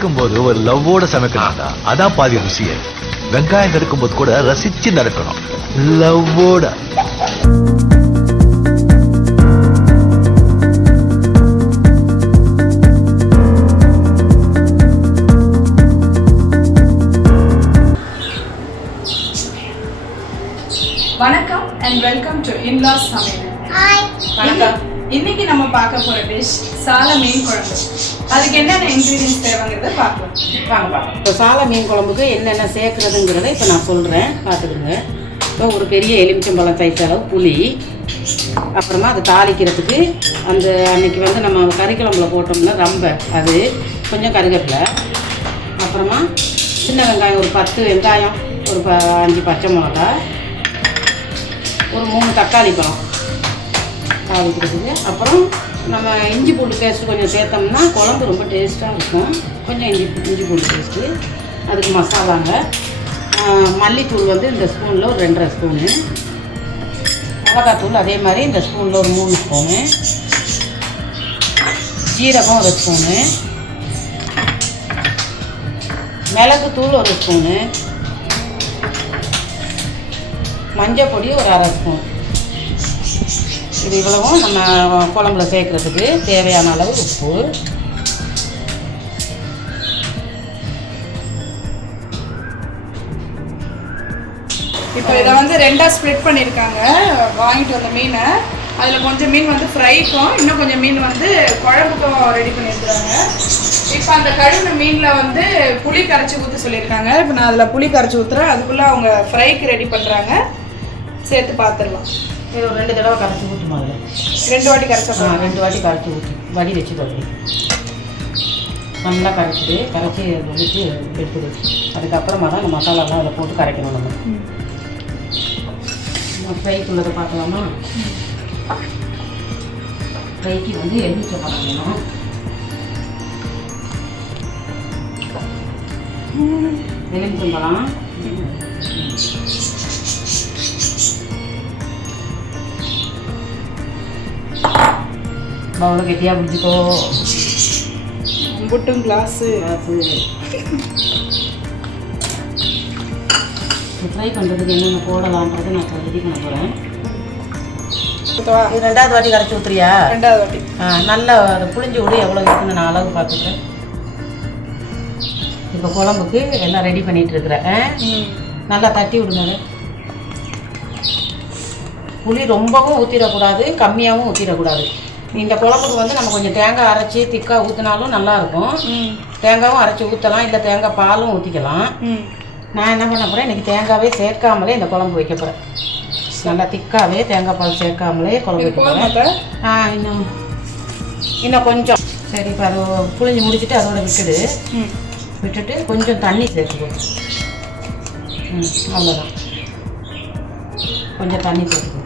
சமைக்கும் போது ஒரு லவ்வோட சமைக்கணும்டா. அதான் பாதி ருசியே. வெங்காயம் நறுக்கும் போது கூட ரசிச்சு நறுக்கணும், லவ்வோட. வணக்கம் அண்ட் வெல்கம் டு இன்லாஸ் சமையல். வணக்கம். இன்னைக்கு நம்ம பார்க்க போற டிஷ் சால மீன் குழம்பு. அதுக்கு என்னென்ன இன்கிரீடியன்ஸ் தேவைங்கிறத பார்க்கலாம். வாங்க பார்க்கலாம். இப்போ சால மீன் குழம்புக்கு என்னென்ன சேர்க்குறதுங்கிறத இப்போ நான் சொல்கிறேன், பார்த்துக்குங்க. இப்போ ஒரு பெரிய எலுமிச்சம்பழம் சைஸ் அளவு புளி, அப்புறமா அதை தாளிக்கிறதுக்கு அந்த அன்னைக்கு வந்து நம்ம கறிக்குழம்புல போட்டோம்னா ரம்பை, அது கொஞ்சம் கருவேப்பிலை, அப்புறமா சின்ன வெங்காயம் ஒரு 10 வெங்காயம், ஒரு 5 பச்சை மிளகா, ஒரு 3 தக்காளி பழம் தாளிக்கிறதுக்கு. அப்புறம் நம்ம இஞ்சி பூண்டு பேஸ்ட்டு கொஞ்சம் சேர்த்தோம்னா குழம்பு ரொம்ப டேஸ்ட்டாக இருக்கும். கொஞ்சம் இஞ்சி பூண்டு பேஸ்ட்டு, அதுக்கு மசாலாங்க. மல்லித்தூள் வந்து இந்த ஸ்பூனில் ஒரு 2.5 ஸ்பூனு, மிளகாத்தூள் அதே மாதிரி இந்த ஸ்பூனில் ஒரு 3 ஸ்பூனு, ஜீரகம் ஒரு ஸ்பூனு, மிளகுத்தூள் ஒரு ஸ்பூனு, மஞ்சள் பொடி ஒரு 1/2 ஸ்பூன். இது இவ்வளவும் நம்ம குழம்புல சேர்க்குறதுக்கு தேவையான அளவு உப்பு. இப்போ இதை வந்து 2ஆக ஸ்ப்ளிட் பண்ணியிருக்காங்க. வாங்கிட்டு வந்த மீனை அதில் கொஞ்சம் மீன் வந்து ஃப்ரைக்கும், இன்னும் கொஞ்சம் மீன் வந்து குழம்புக்கும் ரெடி பண்ணியிருக்கிறாங்க. இப்போ அந்த கழுவின மீனில் வந்து புளி கரைச்சி ஊற்ற சொல்லியிருக்காங்க. இப்போ நான் அதில் புளி கரைச்சி ஊற்றுறேன். அதுக்குள்ளே அவங்க ஃப்ரைக்கு ரெடி பண்ணுறாங்க. சேர்த்து பார்த்துடலாம். இது ஒரு 2 தடவை கரைச்சி ஊற்றும். அதில் 2 வாட்டி கரைச்சா 2 வாட்டி கரைச்சி ஊற்றி வடி வச்சு கொடு. நல்லா கரைச்சி ஊற்றி எடுத்துடு. அதுக்கப்புறமா தான் அந்த மசாலாலாம் அதில் போட்டு கரைக்கணும். நம்ம ஃப்ரைக்குள்ளதை பார்க்கலாமா? ஃப்ரைக்கு வந்து எலுமிச்சம்பழம் வேணும். எலுமிச்சம்பழம் பவுல கெட்டியாக பிடிச்சிக்கோ. புட்டும் கிளாஸு ஃப்ரை பண்ணுறதுக்கு என்னென்ன போடலான்றது நான் ரெடி பண்ண போகிறேன். இது 2வது வாட்டி கரைச்சி ஊற்றுறியா? 2வது வாட்டி. நல்லா அதை புளிஞ்சு விடு. எவ்வளோ இருக்குன்னு நான் அளவு பார்த்துக்கிறேன். இப்போ குழம்புக்கு எல்லாம் ரெடி பண்ணிகிட்டு இருக்கிறேன். நல்லா தட்டி விடுங்க. புளி ரொம்பவும் ஊற்றிடக்கூடாது, கம்மியாகவும் ஊற்றிடக்கூடாது. இந்த குழம்புக்கு வந்து நம்ம கொஞ்சம் தேங்காய் அரைச்சி திக்காக ஊற்றினாலும் நல்லாயிருக்கும். தேங்காயும் அரைச்சி ஊற்றலாம், இல்லை தேங்காய் பாலும் ஊற்றிக்கலாம். நான் என்ன பண்ண போகிறேன், இன்றைக்கி தேங்காவே சேர்க்காமலே இந்த குழம்பு வைக்க போகிறேன். நல்லா திக்காகவே தேங்காய் பால் சேர்க்காமலே குழம்பு வைக்க போகிறேன். இன்னும் கொஞ்சம் சரி. இப்போ அதை புளிஞ்சு முடிச்சுட்டு அதோட விட்டுட்டு கொஞ்சம் தண்ணி சேர்த்துக்கோ. அவ்வளோதான். கொஞ்சம் தண்ணி சேர்த்துக்கோ.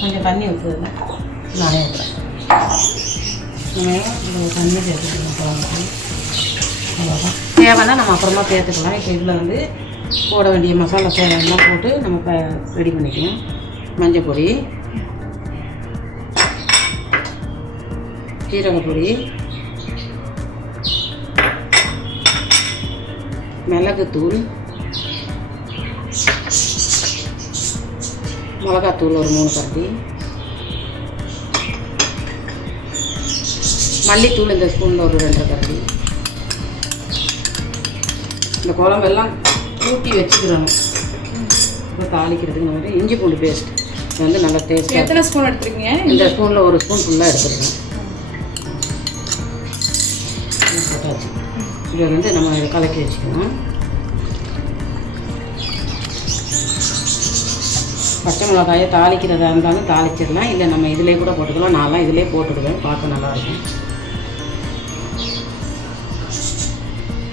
கொஞ்சம் தண்ணி ஊற்றுறது நானே ஊற்றுறேன். தண்ணி சேர்த்துக்கலாம் குழம்புக்கு. அவ்வளோதான். தேவைன்னா நம்ம அப்புறமா சேர்த்துக்கலாம். இப்போ இதில் வந்து போட வேண்டிய மசாலா எல்லாம் போட்டு நம்ம ரெடி பண்ணிக்கலாம். மஞ்சள் பொடி, ஜீரகப்பொடி, மிளகுத்தூள், மிளகாத்தூள் ஒரு 3 கரண்டி, மல்லித்தூள் இந்த ஸ்பூனில் ஒரு 2 கரண்டி. இந்த குழம்பெல்லாம் ஊட்டி வச்சுக்கிறணும். இப்போ தாளிக்கிறதுக்கு வந்து இஞ்சி பூண்டு பேஸ்ட் வந்து நல்லா டேஸ்ட்டாக. எத்தனை ஸ்பூன் எடுத்துருக்கீங்க? இந்த ஸ்பூனில் ஒரு ஸ்பூன் ஃபுல்லாக எடுத்துருக்கேன். போட்டாச்சு. இதை வந்து நம்ம இதை கலக்கி வச்சுக்கணும். பச்சை மிளகாயை தாளிக்கிறதா இருந்தாலும் தாளிச்சிடலாம், இல்லை நம்ம இதிலே கூட போட்டுக்கலாம். நான்லாம் இதிலே போட்டுடுவேன், பார்க்க நல்லாயிருக்கும்.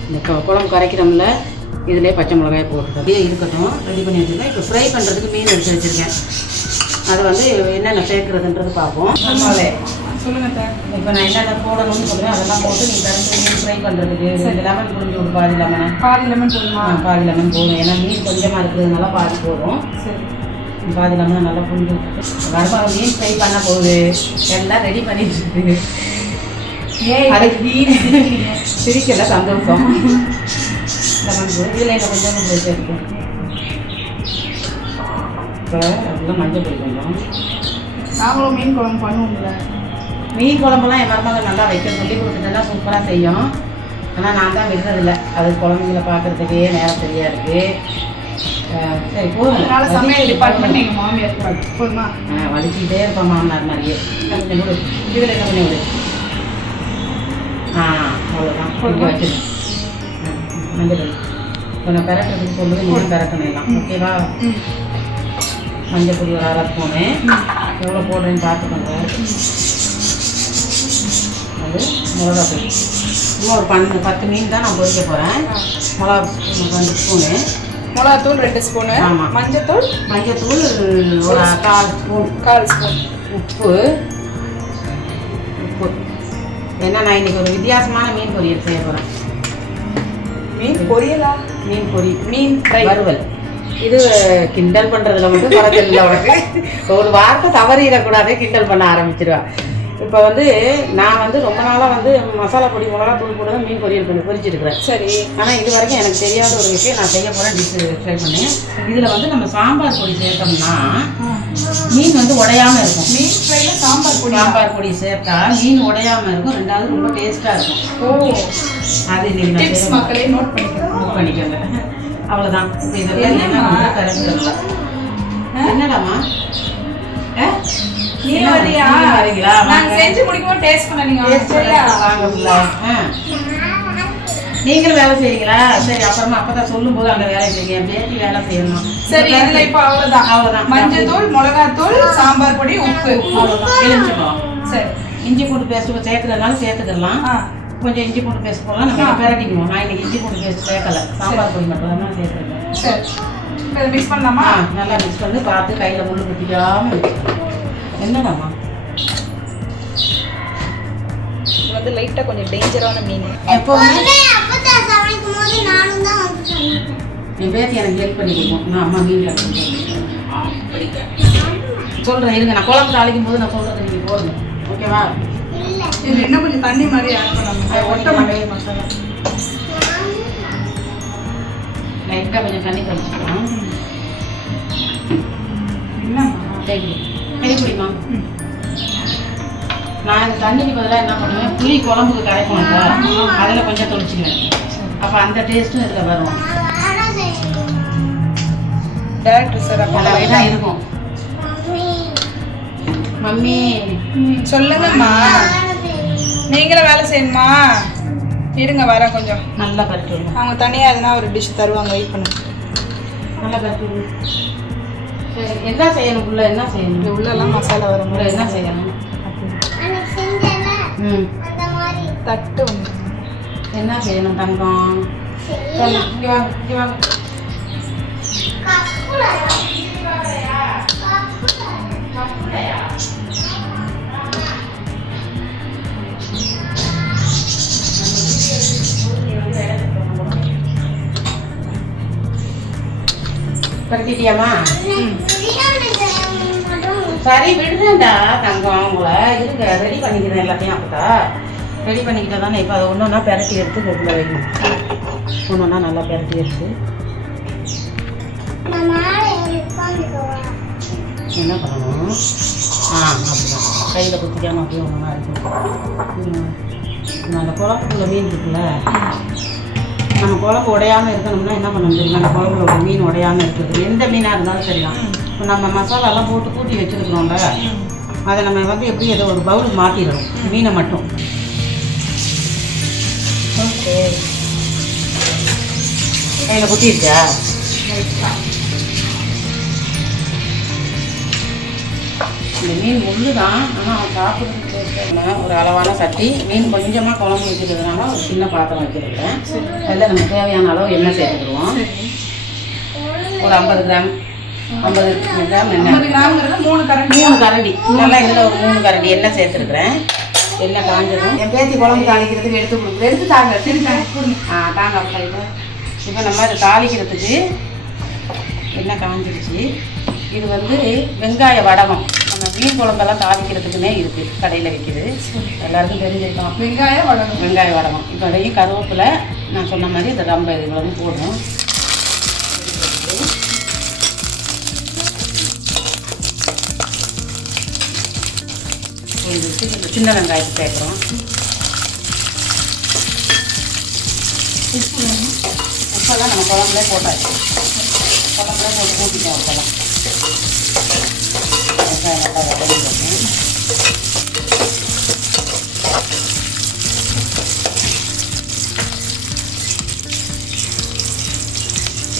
இந்த குழம்பு கரைக்கிறோம்ல, இதிலே பச்சை மிளகாயை போட்டுருக்கேன். அப்படியே இருக்கட்டும், ரெடி பண்ணி வச்சுருக்கேன். இப்போ ஃப்ரை பண்ணுறதுக்கு மீன் எடுத்து வச்சுருக்கேன். அதை வந்து என்னென்ன சேர்க்குறதுன்றது பார்ப்போம். சொல்லுங்க. இப்போ நான் என்னென்ன போடணும்னு சொல்கிறேன், அதெல்லாம் போட்டு நீ கரைச்சி மீன் ஃப்ரை பண்ணுறதுக்கு 2 லெமன் புரிஞ்சு ஒரு பாதி லெமன் போதுமா? பாதி லெமன் போதும். ஏன்னா மீன் கொஞ்சமாக இருக்கிறதுனால பாதி போதும். சரி. பாதி லெமன் நல்லா புரிஞ்சு வரமாக மீன் ஃப்ரை பண்ண போகுது. எல்லாம் ரெடி பண்ணிட்டு இருக்குது. அது சிரிக்கல சந்தோஷம். இதில் என்ன கொஞ்சம் சேர்க்கும். இப்போ அதெல்லாம் மஞ்சள் பொடி கொஞ்சம். நாங்களும் மீன் குழம்பு பண்ணுவோம்ல. மீன் குழம்புலாம் என் மருமகள் நல்லா வைக்க சொல்லி கொடுத்துட்டேன்னா சூப்பராக செய்யும். ஆனால் நான் தான் விடுறதில்ல. அது குழம்புங்களை பார்க்குறதுக்கே நேரம் சரியாக இருக்குது. சரி அதனால சமையல் டிபார்ட்மெண்ட் எங்கள் மாமியார் போதுமா? வலிச்சுக்கிட்டே இருப்போம் மாமனார் மாதிரியே. கொஞ்சம் விடு, இதில் என்ன கொஞ்சம் விடு. அவ்வளோதான் கொஞ்சம் வச்சுடு. மஞ்சள் பொடி கொஞ்சம் பெரட்டுறதுக்கு சொல்லுது, நீங்கள் பெரட்டணும் எல்லாம். ஓகேவா? மஞ்சள் பொடி ஒரு 1/2 ஸ்பூனு. எவ்வளோ போடுறேன்னு பார்த்துக்கோங்க. அது மிளகா பொடி இன்னும் ஒரு 10 மீன் தான் நான் பொரிக்க போகிறேன். மிளகா 2 ஸ்பூனு. மிளகாத்தூள் 2 ஸ்பூனு. ஆமாம். மஞ்சத்தூள் ஒரு 1/4 ஸ்பூன். 1/4 ஸ்பூன். உப்பு. ஏன்னா நான் இன்னைக்கு ஒரு வித்தியாசமான மீன் பொரியல் செய்ய போகிறேன். மீன் பொரியலா? மீன் பொரி, மீன் ஃப்ரை, வறுவல். இது கிண்டல் பண்ணுறதுல மட்டும் குறைச்சல் உனக்கு. ஒரு வார்த்தை தவறிடக்கூடாது, கிண்டல் பண்ண ஆரம்பிச்சிருவா. இப்போ நான் ரொம்ப நாளாக மசாலா பொடி மிளகாத்தூள் கூட தான் மீன் பொரியல் பொரிச்சிருக்கிறேன். சரி. ஆனால் இது வரைக்கும் எனக்கு தெரியாத ஒரு விஷயம் நான் செய்ய போகிறேன். டிஷ் ட்ரை பண்ணேன். இதில் நம்ம சாம்பார் பொடி சேர்த்தோம்னா மீன் உடையாமல் இருக்கும். மீன் ஃப்ரைல சாம்பார் பொடி சேர்த்தா மீன் உடையாமல் இருக்கும். 2வது ரொம்ப டேஸ்ட்டாக இருக்கும். ஓ, அது நீங்கள் மக்களே நோட் பண்ணிக்கோங்க. அவ்வளோதான். இப்போ இதெல்லாம் என்ன கரெக்டாக என்னடாமா நீ வரியா? வரீங்களா? நான் செஞ்சு முடிக்கும்போது டேஸ்ட் பண்ண நீங்க நீங்களும் வேலை செய்றீங்களா? சரி, அப்புறமா அப்பதான் சொல்லும் போது அந்த வேலை செய்யுங்க. பேட்டி வேலை செய்யணும். சரி, இதுல இப்ப அவ்வளவுதான். மஞ்சள் தூள், மிளகாத்தூள், சாம்பார் பொடி, உப்பு, அவ்வளவுதான். எலுமிச்சம்பழம். சரி. இஞ்சி பூண்டு பேஸ்ட் சேர்க்கறதுனால சேர்த்துக்கலாம். கொஞ்சம் இஞ்சி பூண்டு பேஸ்ட் போடலாம். நம்ம பெரட்டிக்குவோம். நான் இன்னைக்கு இஞ்சி பூண்டு பேஸ்ட் சேர்க்கல, சாம்பார் பொடி மட்டும் தான் சேர்த்துருக்கேன். சரி, இதை மிக்ஸ் பண்ணலாமா? நல்லா மிக்ஸ் பண்ணி பார்த்து கையில் முள்ளு குத்திக்காம என்னடாமா. இது லைட்டா கொஞ்சம் டேஞ்சரான மீன். எப்பவுமே என் பேத்தி எனக்கு ஹெல்ப் பண்ணி கொடுக்கும். நான் அம்மா மீன் சொல்கிறேன். இருங்க, நான் குழம்பு தாளிக்கும் போது நான் சொல்கிறேன், நீங்கள் போடுங்க. ஓகேவா? இது என்ன கொஞ்சம் தண்ணி மாதிரி ஆட் பண்ணலாம். ஒட்ட மாட்டேங்குது மசாலா. லைட்டாக கொஞ்சம் தண்ணி கழிச்சுக்கலாம். என்னம்மா கறி பிடிமா? நான் இந்த தண்ணிக்கு பதிலாக என்ன பண்ணுவேன், புளி குழம்புக்கு கரைப்போம்ல, அதில் கொஞ்சம் தொளிச்சுக்குவேன். அப்போ அந்த டேஸ்ட்டும் இதில் வரும். டேரக்டர் சார் அப்போ தான் இருக்கும். மம்மி சொல்லுங்கம்மா. நீங்களும் வேலை செய்யணுமா? இருங்க, வரேன். கொஞ்சம் நல்லா கரெக்ட் விடுங்க. அவங்க தனியாக எதுனா ஒரு டிஷ் தருவாங்க, வெயிட் பண்ணுங்க. நல்லா கரெக்ட் விடுங்க. சரி, என்ன செய்யணும்? உள்ள என்ன செய்யணும்? உள்ளெல்லாம் மசாலா வரும். உள்ள என்ன செய்யணும்? தட்டு வந்து என்ன செய்யணும் தங்கம்? இங்கே வாங்க, இங்கே வாங்க. கட்டிட்டியாமா? சரி, விடுறேன்டா தங்கம். அவங்கள இருங்க, ரெடி பண்ணிக்கிறேன் எல்லாத்தையும். அப்போ ரெடி பண்ணிக்கிட்டே தானே. இப்போ அதை ஒன்று ஒன்றா பெரட்டி எடுத்து கொண்டு வைக்கணும். ஒன்று ஒன்றா நல்லா பெரட்டி எடுத்து என்ன பண்ணணும்? அப்படிதான் கையில் குத்திக்காமல் அப்படியே ஒன்று ஒன்றா இருக்கும். அந்த குழம்புக்குள்ள மீன் இருக்குல்ல, நம்ம குழம்பு உடையாமல் இருக்கணும்னா என்ன பண்ணணும் தெரியுமா? அந்த குழம்புல மீன் உடையாமல் இருக்குது. எந்த மீனாக இருந்தாலும் சரிதான். இப்போ நம்ம மசாலாலாம் போட்டு கூட்டி வச்சுருக்குறோம்ல, அதை நம்ம எப்படி ஏதோ ஒரு பவுலுக்கு மாற்றிடணும் மீனை மட்டும். ஓகே, கையில் குத்திருச்சா? இந்த மீன் முள்ளு தான், ஆனால் சாப்பிட்றதுக்கு ஒரு அளவான சட்டி. மீன் கொஞ்சமாக குழம்பு வைக்கிறதுனால ஒரு சின்ன பாத்திரம் வச்சுருக்கேன். அதில் நம்ம தேவையான அளவு எண்ணெய் சேர்த்துக்குவோம். ஒரு 50 கிராம் 50 கிராம் எண்ணெய். 3 கரண்டி நல்லா இதில் ஒரு 3 கரண்டி எண்ணெய் சேர்த்துருக்குறேன். எண்ணெய் காஞ்சதும் என் பேத்தி குழம்பு தாளிக்கிறதுக்கு எடுத்து தாங்க. தாங்க அப்படின்ட்டு. இப்போ நம்ம அதை தாளிக்கிறதுக்கு எண்ணெய் காஞ்சிடுச்சு. இது வெங்காய வடகம். நம்ம மீன் குழம்பெல்லாம் தாளிக்கிறதுக்குன்னே இருக்குது, கடையில் விற்கிது, எல்லாருக்கும் தெரிஞ்சிருக்கோம். வெங்காயம் வடகம் இப்போ அதையும் கருவேப்பிலை நான் சொன்ன மாதிரி இந்த ரொம்ப இவ்வளவு போடணும். கொஞ்சம் சின்ன வெங்காயத்தை சேர்க்குறோம். உப்பெல்லாம் நம்ம குழம்புலே போட்டாச்சு, குழம்புலே போட்டு ஊற்றிட்டோம். உப்பெல்லாம் வெங்காயம் நல்லா வதங்கிடும்.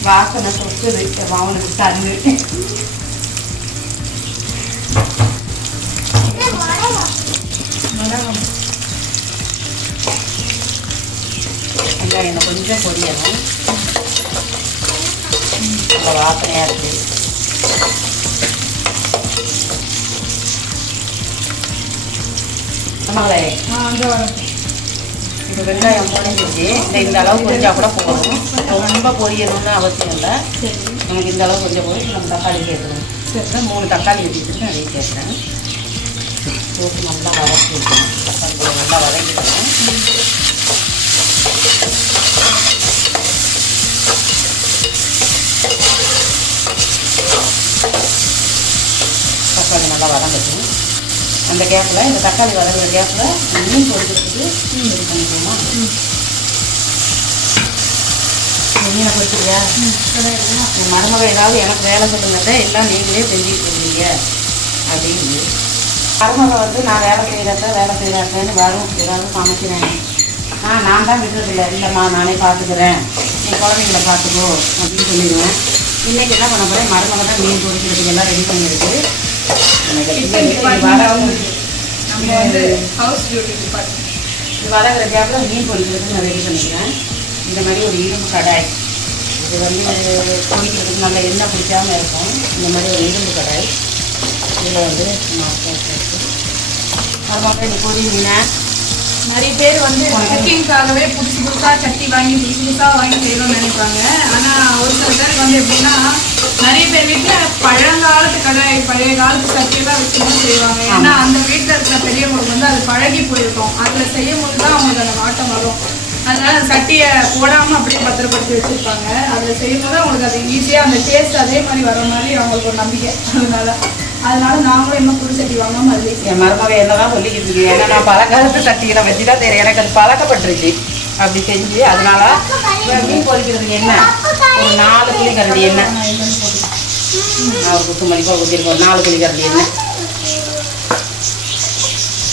வாசனை சொத்து அவனுக்கு தண்ணு. வெங்காயம் கொஞ்சம் பொரியணும், நல்லா வாசனையாக இருக்குது. நம்மளே இந்த வெங்காயம் பொரிஞ்சிச்சு, இந்த அளவு பொரிஞ்சா கூட போதும், ரொம்ப பொரியணும்னு அவசியம் இல்லை. நமக்கு இந்த அளவு கொஞ்சம் போய் நம்ம தக்காளி சேர்க்கணும். 3 தக்காளி வச்சுட்டு அதையும் சேர்க்குறேன். போட்டு நல்லா வதக்கி வைக்கணும். தக்காளி நல்லா வதக்கிடணும். தக்காளி நல்லா வதங்கட்டும். அந்த கேப்பில் இந்த தக்காளி வதங்குற கேப்பில் மீன் பொரிக்கிறதுக்கு ரெடி பண்ணிக்கோமா. மீனை பொரிச்சிருக்கியா? என் மருமக ஏதாவது எனக்கு வேலை சொல்லுங்க, எல்லாம் நீங்களே செஞ்சுட்டு இருக்கீங்க அப்படின்னு. மருமக வந்து நான் வேலை செய்கிறேன்னு வரும், ஏதாவது சமைக்கிறேன். நான் தான் விடுறதில்லை, இல்லைம்மா நானே பார்த்துக்கிறேன், நீ குழந்தைங்கள பார்த்துக்கோ அப்படின்னு சொல்லிடுவேன். இன்றைக்கி என்ன பண்ண போகிறேன், மருமக தான் மீன் பொரிக்கிறதுக்கு எல்லாம் ரெடி பண்ணியிருக்கு. வதங்குற கேப்பில் மீன் பொரிக்கிறதுக்கு நான் ரெடி பண்ணிக்கிறேன். இந்த மாதிரி ஒரு இரும்பு கடாய், இது வந்து பொரிக்கிறதுக்கு நல்ல எண்ணெய் பிடிக்காமல் இருக்கும். இந்த மாதிரி ஒரு இரும்பு கடாய், இதில் வந்து அதுமாதிரி இந்த பொரி மீனை நிறைய பேர் வந்து குக்கிங்காகவே புதுசாக சட்டி வாங்கி புதுசாக வாங்கி செய்யணும்னு நினைப்பாங்க. ஆனால் ஒரு சில பேருக்கு வந்து எப்படின்னா, நிறைய பேர் வீட்டில் பழங்காலத்து கடாய் பழைய காலத்து சட்டியெல்லாம் வச்சு தான் செய்வாங்க. ஏன்னா அந்த வீட்டில் இருக்கிற பெரியவங்களுக்கு வந்து அது பழகி போயிருக்கும், அதில் செய்யும் போது தான் அவங்களுக்கு அந்த வாட்டம் வரும். அதனால சட்டியை போடாமல் அப்படியே பத்திரப்படுத்தி வச்சுருப்பாங்க. அதில் செய்யும் போது அவங்களுக்கு அது ஈஸியாக அந்த டேஸ்ட் அதே மாதிரி வர மாதிரி அவங்களுக்கு ஒரு நம்பிக்கை. அதனால நாங்களும் இன்னும் புது சட்டி வாங்காமல் அது என் மருமக என்னதான் சொல்லிக்கிட்டு இருக்கேன். ஏன்னா நான் பழக்காலத்து சட்டிகளை வச்சு தான் தெரியும், எனக்கு அது பழக்கப்பட்டுருச்சு அப்படி செஞ்சு. அதனால மீன் பொரிக்கிறதுக்கு எண்ணெய் ஒரு 4 குழிக்கரண்டி எண்ணெய், நான் ஒரு குத்து மணிக்காக ஊற்றிருக்கோம். 4 குழிக்கரண்டி எண்ணெய்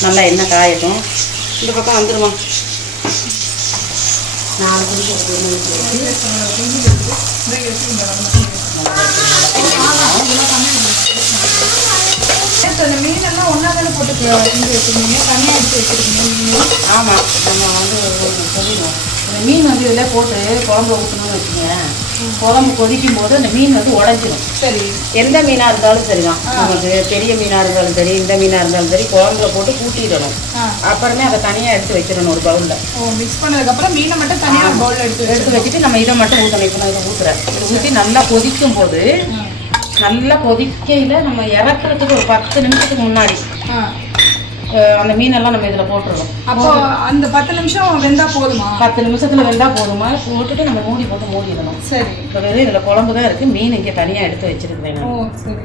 நல்லா எண்ணெய் காயட்டும். இந்த பக்கம் வந்துடுமா 4 குழிக்கரண்டி அந்த மீனெல்லாம் ஒன்றா தானே போட்டு செஞ்சு வச்சுருந்தீங்க, தனியாக எடுத்து வச்சுருக்கீங்க? ஆமாம், நம்ம வந்து சொல்லிடுவோம். இந்த மீன் வந்து இதில் போட்டு குழம்பு ஊற்றணும்னு வச்சுங்க, குழம்பு கொதிக்கும் போது அந்த மீன் வந்து உடஞ்சிடும். சரி, எந்த மீனாக இருந்தாலும் சரிதான், நமக்கு பெரிய மீனாக இருந்தாலும் சரி, இந்த மீனாக இருந்தாலும் சரி, குழம்புல போட்டு கூட்டிடணும். அப்புறமே அதை தனியாக எடுத்து வச்சிடணும் ஒரு பவுலில். மிக்ஸ் பண்ணதுக்கப்புறம் மீனை மட்டும் தனியாக பவுலில் எடுத்து வச்சுட்டு நம்ம இதை மட்டும் ஊற்றணும். இப்போ நான் இதை ஊற்றுறேன். இதை ஊற்றி நல்லா கொதிக்கும் போது, நல்லா கொதிக்கையில் நம்ம இறக்குறதுக்கு ஒரு 10 நிமிஷத்துக்கு முன்னாடி அந்த மீனெல்லாம் நம்ம இதில் போட்டுருவோம். அப்போ அந்த 10 நிமிஷம் வெந்தால் போதுமா? 10 நிமிஷத்தில் வெந்தால் போதுமா, போட்டுட்டு நம்ம மூடி போட்டு மூடிடணும். சரி, இப்போ வெறும் இதில் குழம்பு தான் இருக்குது, மீன் இங்கே தனியாக எடுத்து வச்சுருக்கேன். சரி,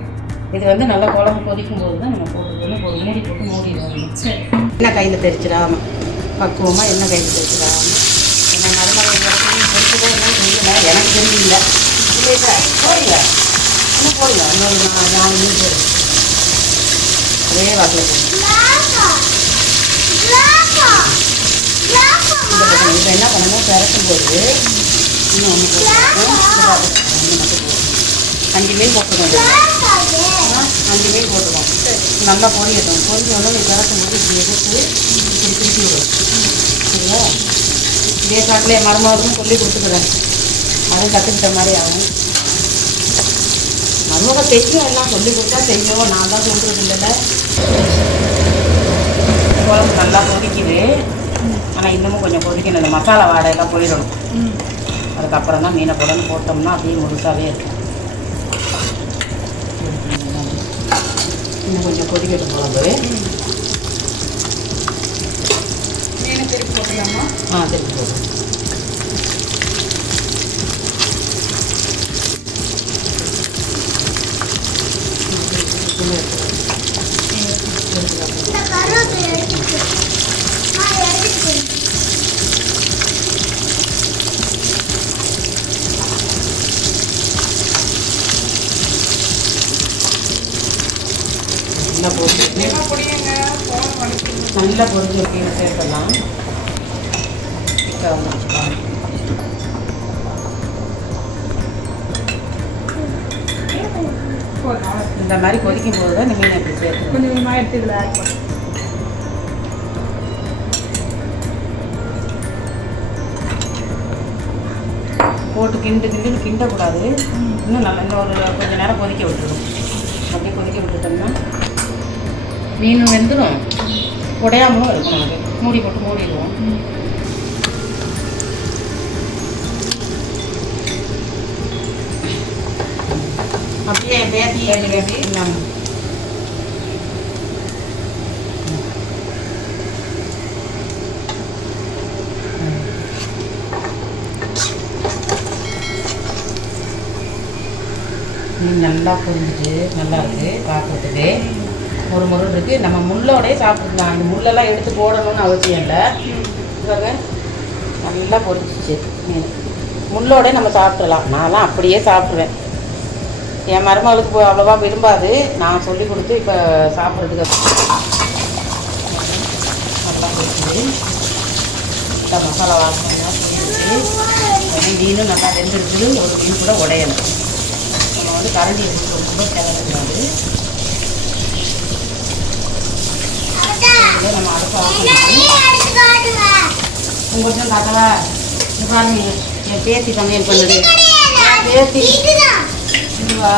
இது வந்து நல்லா குழம்பு கொதிக்கும் போது தான் நம்ம போட்டுக்கணும். ஒரு மூடி போட்டு மூடிடுவோம். சரி, என்ன கையில் தெரிச்சிடாமல் பக்குவமாக என்ன கையில் தெரிச்சிடாமல். என்ன மருமகள் தெரிஞ்சுதான் என்னன்னு தெரியல, எனக்கு தெரியல. இல்லை போடல, என்ன போடல, இன்னொரு 4 மீன் போடு, அதே வாக்கில் போடு. இப்போ என்ன பண்ணணும், திறக்கும் போது இன்னும் ஒன்று போட்டுருக்கோம். ஒன்று மட்டும் போடுவோம். 5 மீன் போட்டுருக்கோம். 5 மீன் போட்டுருக்கோம். நல்லா பொரியட்டும். பொரியணும். நீ திறக்கும் போது இப்படி எடுத்து இப்படி திருப்பி விடும். சரியா? இதே காட்டில் என் மருமகளுக்கும் சொல்லி கொடுத்துக்கிறேன், அதுவும் கற்றுக்கிட்ட மாதிரி ஆகும். மருமக செய்யும், எல்லாம் சொல்லி கொடுத்தா செய்யும், நான் தான் சொல்கிறது இல்லைல்ல. குழம்பு நல்லா கொதிக்குது, ஆனால் இன்னமும் கொஞ்சம் கொதிக்கணும். இந்த மசாலா வாடையெல்லாம் போயிடணும். அதுக்கப்புறம் தான் மீனை போடணும். போட்டோம்னா அப்படியே முழுசாகவே இருக்கும். இன்னும் கொஞ்சம் கொதிக்கட்டும் குழம்பு. மீனை திருப்பி போட்டுக்கலாமா? திருப்பி போடுறோம். நல்லா போட்டு என்ன பொடியங்க போன வணக்கம். நல்லா பொரிஞ்சு கீழே சேர்க்கலாம். இந்த மாதிரி கொதிக்கும் போது தான் இந்த மீனை இப்படி சேர்க்கணும். கொஞ்சம் கொஞ்சமாக எடுத்து இதில் ஆட் பண்ணு. போட்டு கிண்டக்கூடாது. இன்னும் நல்லா இன்னும் ஒரு கொஞ்சம் நேரம் கொதிக்க விட்டுடும். அப்படியே கொதிக்க விட்டுட்டோம்னா மீன் வெந்துடும், உடையாமலும் இருக்கும். நமக்கு மூடி போட்டு மூடிடுவோம். அப்படியே பேசி மீன் நல்லா புரிஞ்சுட்டு நல்லா இருக்குது பார்க்குறதுக்கு. ஒரு முறை இருக்குது. நம்ம முள்ளோடையே சாப்பிட்டுக்கலாம். இந்த முள்ளெல்லாம் எடுத்து போடணும்னு அவசியம் இல்லை. இவங்க நல்லா பொரிச்சிச்சு மீன். முள்ளோடய நம்ம சாப்பிட்றலாம். நான்லாம் அப்படியே சாப்பிட்ருவேன். என் மருமகளுக்கு அவ்வளோவா விரும்பாது. நான் சொல்லி கொடுத்து இப்போ சாப்பிட்றதுக்கு நல்லா போயிடுச்சு. இந்த மசாலா வாசனையாக போயிடுச்சு. மீனும் நல்லா வெந்துருக்குது. ஒரு மீன் கூட உடையலை. நம்ம வந்து கரண்டி எடுத்து ரொம்ப கிளறக்கூடாது. நம்ம அடுப்பு கொஞ்சம் காட்டவா? பாருங்க என் பேத்தி சமையல் பண்ணுது. பேத்தி இதுவா?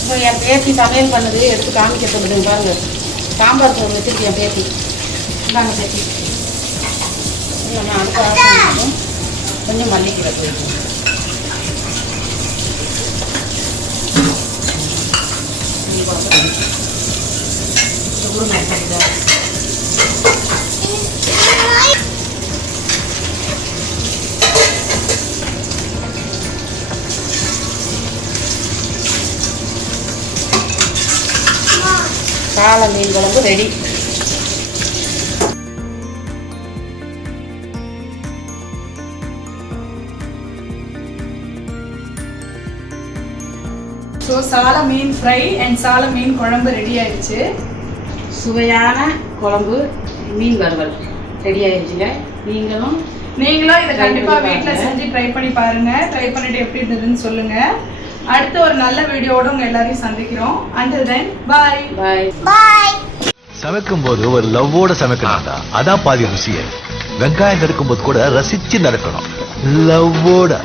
இப்போ என் பேத்தி சமையல் பண்ணுது. எடுத்து காமிக்க சொல்லுதுங்க. பாருங்க சாம்பார் சோறு வச்சுருக்கு என் பேத்தி. இந்தாங்க பேத்தி. நம்ம அடுப்பு ஆஃப் கொஞ்சம் மல்லிக்கீரை போயிடும். சால மீன் குழம்பு ரெடி. ஸோ சால மீன் ஃப்ரை அண்ட் சால மீன் குழம்பு ரெடி ஆயிடுச்சு. சுவையான குழம்பு மீன் வறுவல் ரெடி ஆயிடுச்சுங்க. நீங்களும் இதை கண்டிப்பாக வீட்டில் செஞ்சு ட்ரை பண்ணி பாருங்க. ட்ரை பண்ணிட்டு எப்படி இருந்ததுன்னு சொல்லுங்க. அடுத்து ஒரு நல்ல வீடியோவோட உங்க எல்லாரையும் சந்திக்கிறோம். Until then, bye. பாய். சமைக்கும் போது ஒரு லவ்வோட சமைக்கணும்டா. அதான் பாதி ருசியே. வெங்காயம் நறுக்கும் போது கூட ரசிச்சு நடக்கணும். லவ்வோட.